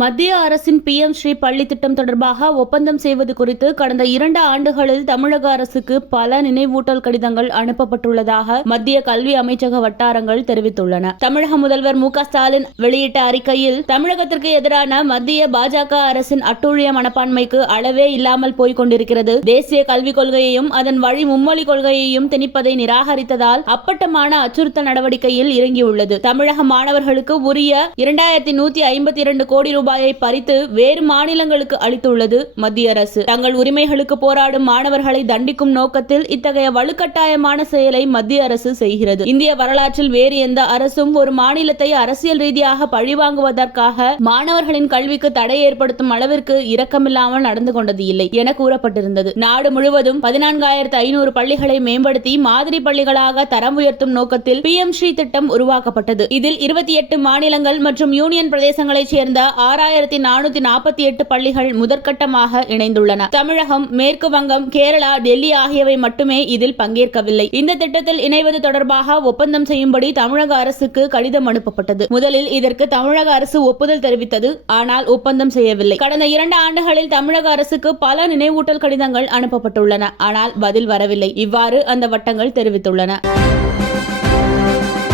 மத்திய அரசின் பிஎம் ஸ்ரீ பள்ளி திட்டம் தொடர்பாக ஒப்பந்தம் செய்வது குறித்து கடந்த 2 ஆண்டுகளில் தமிழக அரசுக்கு பல நினைவூட்டல் கடிதங்கள் அனுப்பப்பட்டுள்ளதாக மத்திய கல்வி அமைச்சக வட்டாரங்கள் தெரிவித்துள்ளன. தமிழக முதல்வர் மு.க.ஸ்டாலின் வெளியிட்ட அறிக்கையில், தமிழகத்திற்கு எதிரான மத்திய பாஜக அரசின் அட்டூழிய மனப்பான்மைக்கு அளவே இல்லாமல் போய்க் கொண்டிருக்கிறது. தேசிய கல்விக் கொள்கையையும் அதன் வழி மும்மொழி கொள்கையையும் திணிப்பதை நிராகரித்ததால் அப்பட்டமான அச்சுறுத்தல் நடவடிக்கையில் இறங்கியுள்ளது. தமிழக மாணவர்களுக்கு உரிய 2152 கோடி ரூபாயை பறித்து வேறு மாநிலங்களுக்கு அளித்துள்ளது மத்திய அரசு. தங்கள் உரிமைகளுக்கு போராடும் மாணவர்களை தண்டிக்கும் நோக்கத்தில் இத்தகைய வலுக்கட்டாயமான செயலை மத்திய அரசு செய்கிறது. இந்திய வரலாற்றில் வேறு எந்த அரசும் ஒரு மாநிலத்தை அரசியல் ரீதியாக பழிவாங்குவதற்காக மாணவர்களின் கல்விக்கு தடை ஏற்படுத்தும் அளவிற்கு இரக்கமில்லாமல் நடந்து கொண்டது இல்லை என கூறப்பட்டிருந்தது. நாடு முழுவதும் 14,500 பள்ளிகளை மேம்படுத்தி மாதிரி பள்ளிகளாக தரம் உயர்த்தும் நோக்கத்தில் பிஎம் ஸ்ரீ திட்டம் உருவாக்கப்பட்டது. இதில் 28 மாநிலங்கள் மற்றும் யூனியன் பிரதேசங்களைச் சேர்ந்த 6,448 பள்ளிகள் முதற்கட்டமாக இணைந்துள்ளன. தமிழகம், மேற்கு வங்கம், கேரளா, டெல்லி ஆகியவை மட்டுமே இதில் பங்கேற்கவில்லை. இந்த திட்டத்தில் இணைவது தொடர்பாக ஒப்பந்தம் செய்யும்படி தமிழக அரசுக்கு கடிதம் அனுப்பப்பட்டது. முதலில் இதற்கு தமிழக அரசு ஒப்புதல் தெரிவித்தது. ஆனால் ஒப்பந்தம் செய்யவில்லை. கடந்த 2 ஆண்டுகளில் தமிழக அரசுக்கு பல நினைவூட்டல் கடிதங்கள் அனுப்பப்பட்டுள்ளன. ஆனால் பதில் வரவில்லை. இவ்வாறு அந்த வட்டங்கள் தெரிவித்துள்ளன.